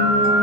thank you